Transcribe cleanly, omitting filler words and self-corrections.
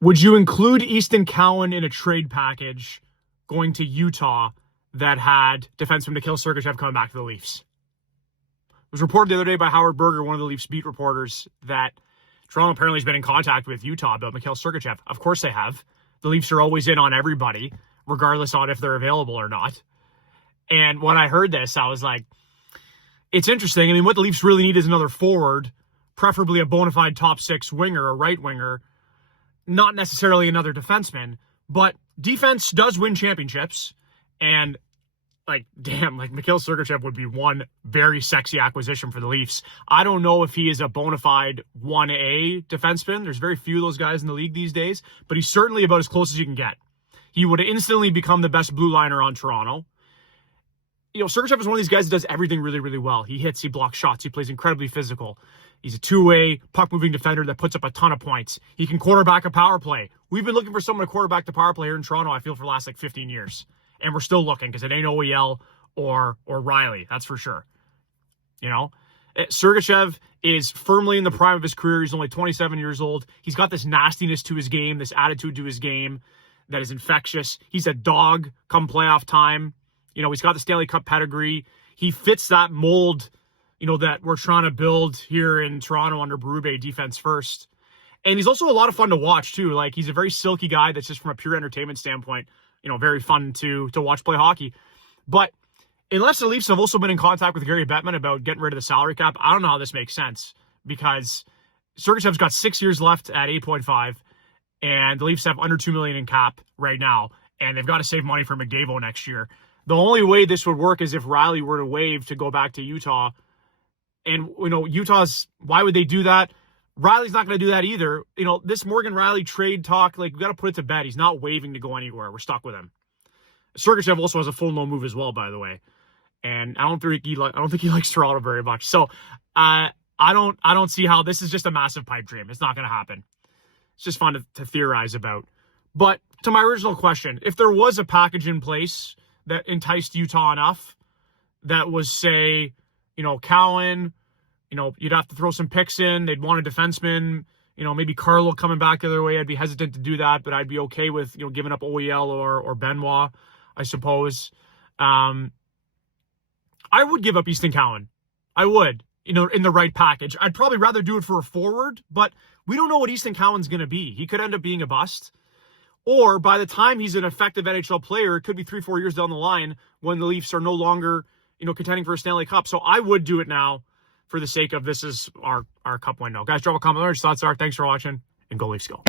Would you include Easton Cowan in a trade package going to Utah that had defenseman Mikhail Sergachev coming back to the Leafs? It was reported the other day by Howard Berger, one of the Leafs beat reporters, that Toronto apparently has been in contact with Utah about Mikhail Sergachev. Of course they have. The Leafs are always in on everybody, regardless on if they're available or not. And when I heard this, I was like, it's interesting. I mean, what the Leafs really need is another forward, preferably a bona fide top six winger, a right winger, not necessarily another defenseman. But defense does win championships. And Mikhail Sergachev would be one very sexy acquisition for the Leafs. I don't know if he is a bona fide 1A defenseman. There's very few of those guys in the league these days, but he's certainly about as close as you can get. He would instantly become the best blue liner on Toronto. You know, Sergachev is one of these guys that does everything really, really well. He hits, he blocks shots, he plays incredibly physical. He's a two-way, puck-moving defender that puts up a ton of points. He can quarterback a power play. We've been looking for someone to quarterback the power play here in Toronto, I feel, for the last 15 years. And we're still looking because it ain't OEL or Riley, that's for sure. You know, Sergachev is firmly in the prime of his career. He's only 27 years old. He's got this nastiness to his game, this attitude to his game that is infectious. He's a dog come playoff time. You know, he's got the Stanley Cup pedigree. He fits that mold, you know, that we're trying to build here in Toronto under Berube, defense first. And he's also a lot of fun to watch, too. Like, he's a very silky guy that's just from a pure entertainment standpoint, you know, very fun to watch play hockey. But unless the Leafs have also been in contact with Gary Bettman about getting rid of the salary cap, I don't know how this makes sense, because Sergachev's got 6 years left at 8.5, and the Leafs have under $2 million in cap right now, and they've got to save money for McDavid next year. The only way this would work is if Riley were to waive to go back to Utah. And, you know, why would they do that? Riley's not going to do that either. You know, this Morgan Riley trade talk, we got to put it to bed. He's not waiving to go anywhere. We're stuck with him. Sergachev also has a full no move as well, by the way. And I don't think he likes Toronto very much. So I don't see how this is just a massive pipe dream. It's not going to happen. It's just fun to theorize about. But to my original question, if there was a package in place that enticed Utah enough, that was, say, you know, Cowan, you know, you'd have to throw some picks in. They'd want a defenseman, you know, maybe Carlo coming back the other way. I'd be hesitant to do that, but I'd be okay with, you know, giving up OEL or Benoit, I suppose. I would give up Easton Cowan. I would, you know, in the right package. I'd probably rather do it for a forward, but we don't know what Easton Cowan's going to be. He could end up being a bust. Or by the time he's an effective NHL player, it could be 3-4 years down the line when the Leafs are no longer, you know, contending for a Stanley Cup. So I would do it now for the sake of this is our cup window. Guys, drop a comment. What your thoughts are. Thanks for watching, and go Leafs go.